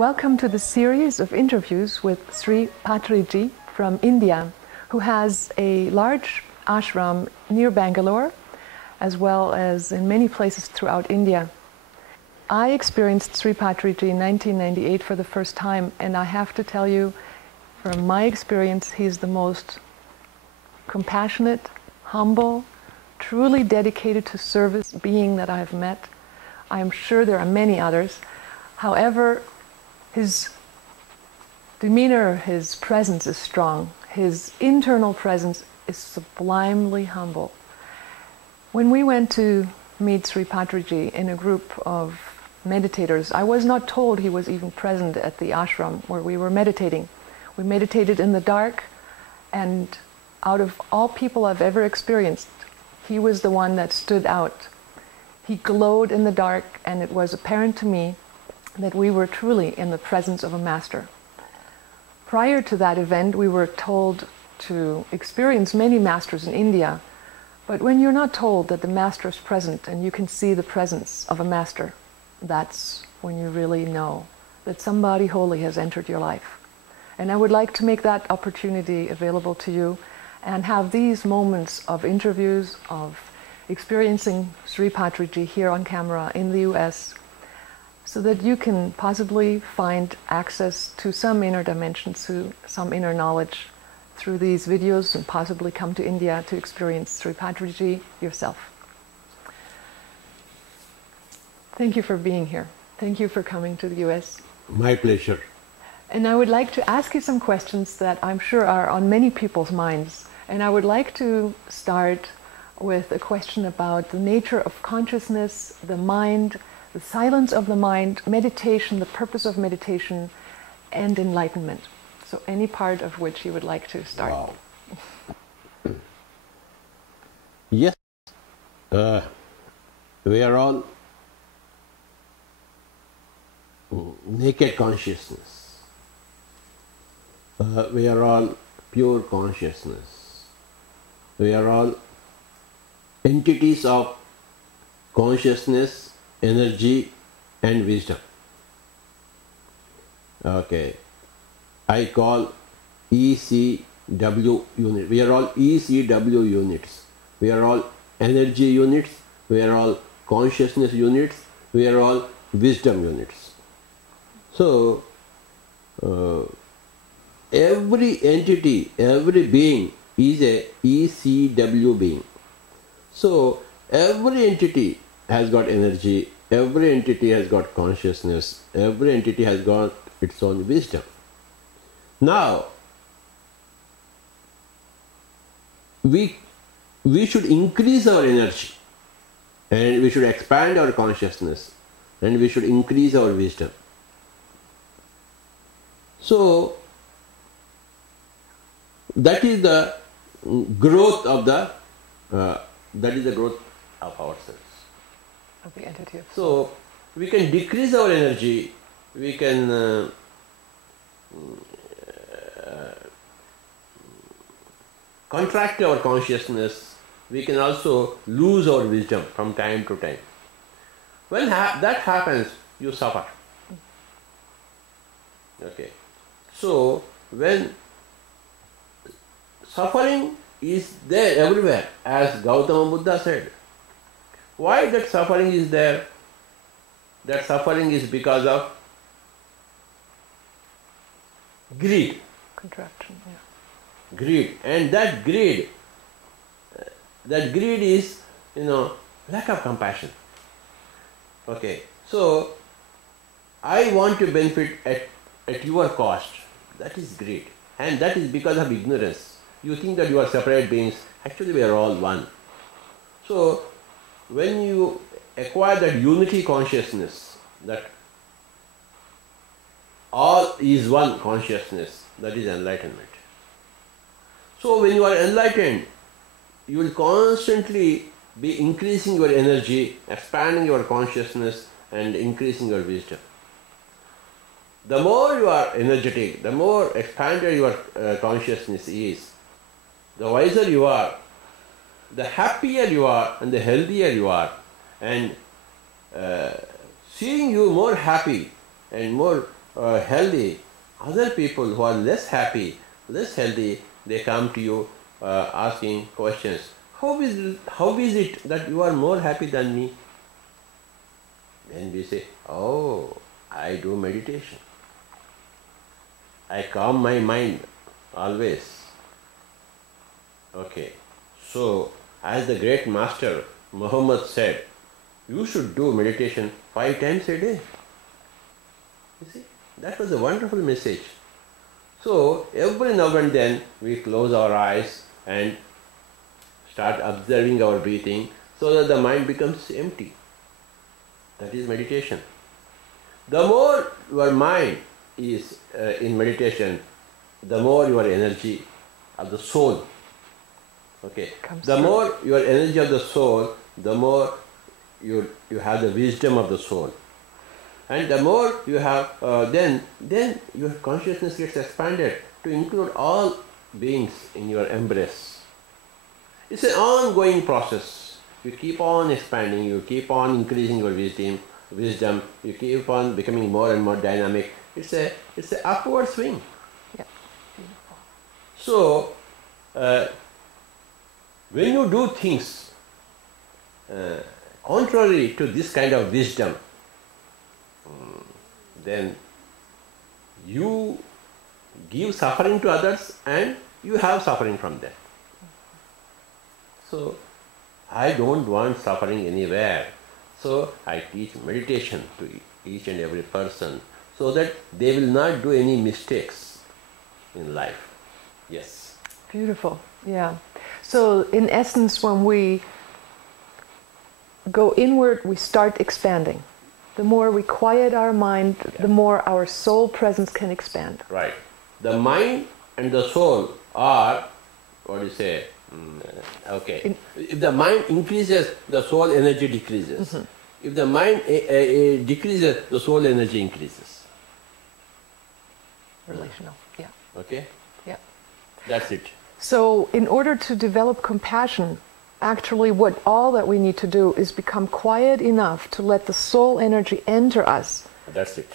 Welcome to the series of interviews with Sri PatriJi from India, who has a large ashram near Bangalore, as well as in many places throughout India. I experienced Sri PatriJi in 1998 for the first time, and I have to tell you, from my experience, he's the most compassionate, humble, truly dedicated to service being that I have met. I am sure there are many others. However, his demeanor, his presence is strong. His internal presence is sublimely humble. When we went to meet Sri PatriJi in a group of meditators, I was not told he was even present at the ashram where we were meditating. We meditated in the dark, and out of all people I've ever experienced, he was the one that stood out. He glowed in the dark, and it was apparent to me that we were truly in the presence of a master. Prior to that event, we were told to experience many masters in India, but when you're not told that the master is present and you can see the presence of a master, that's when you really know that somebody holy has entered your life. And I would like to make that opportunity available to you and have these moments of interviews, of experiencing Sri PatriJi here on camera in the US, so that you can possibly find access to some inner dimensions, to some inner knowledge through these videos, and possibly come to India to experience Sri PatriJi yourself. Thank you for being here. Thank you for coming to the US. My pleasure. And I would like to ask you some questions that I'm sure are on many people's minds. And I would like to start with a question about the nature of consciousness, the mind, the silence of the mind, meditation, the purpose of meditation, and enlightenment. So any part of which you would like to start. Wow. Yes, we are all naked consciousness. We are all pure consciousness. We are all entities of consciousness, energy and wisdom. Okay, I call ECW unit. We are all ECW units. We are all energy units. We are all consciousness units. We are all wisdom units. So every entity, every being is a ECW being. So every entity has got energy, every entity has got consciousness, every entity has got its own wisdom. Now, we should increase our energy, and we should expand our consciousness, and we should increase our wisdom. So, that is the growth of ourselves. Of the entity of so we can decrease our energy, we can contract our consciousness, we can also lose our wisdom from time to time. When that happens, you suffer. Okay. So when suffering is there everywhere, as Gautama Buddha said, why that suffering is there? That suffering is because of greed. contraction, yeah. Greed. And that greed is, lack of compassion. Okay. So, I want to benefit at your cost. That is greed. And that is because of ignorance. You think that you are separate beings. Actually, we are all one. So, when you acquire that unity consciousness, that all is one consciousness, that is enlightenment. So when you are enlightened, you will constantly be increasing your energy, expanding your consciousness and increasing your wisdom. The more you are energetic, the more expanded your consciousness is, the wiser you are, the happier you are and the healthier you are, and seeing you more happy and more healthy, other people who are less happy, less healthy, they come to you asking questions. How is it that you are more happy than me? Then we say, oh, I do meditation. I calm my mind always. Okay, so as the great master Muhammad said, you should do meditation 5 times a day. You see, that was a wonderful message. So every now and then we close our eyes and start observing our breathing so that the mind becomes empty. That is meditation. The more your mind is in meditation, the more your energy of the soul. Okay. The more your energy of the soul, the more you have the wisdom of the soul. And the more you have, then your consciousness gets expanded to include all beings in your embrace. It's an ongoing process. You keep on expanding, you keep on increasing your wisdom, you keep on becoming more and more dynamic. It's an upward swing. Yeah, beautiful. So, when you do things contrary to this kind of wisdom, then you give suffering to others and you have suffering from them. So, I don't want suffering anywhere. So, I teach meditation to each and every person so that they will not do any mistakes in life. Yes. Beautiful, yeah. So in essence, when we go inward, we start expanding. The more we quiet our mind, the more our soul presence can expand. Right. The mind and the soul are, what do you say? Okay. If the mind increases, the soul energy decreases. Mm-hmm. If the mind decreases, the soul energy increases. Relational, yeah. Okay? Yeah. That's it. So in order to develop compassion, actually all that we need to do is become quiet enough to let the soul energy enter us. That's it.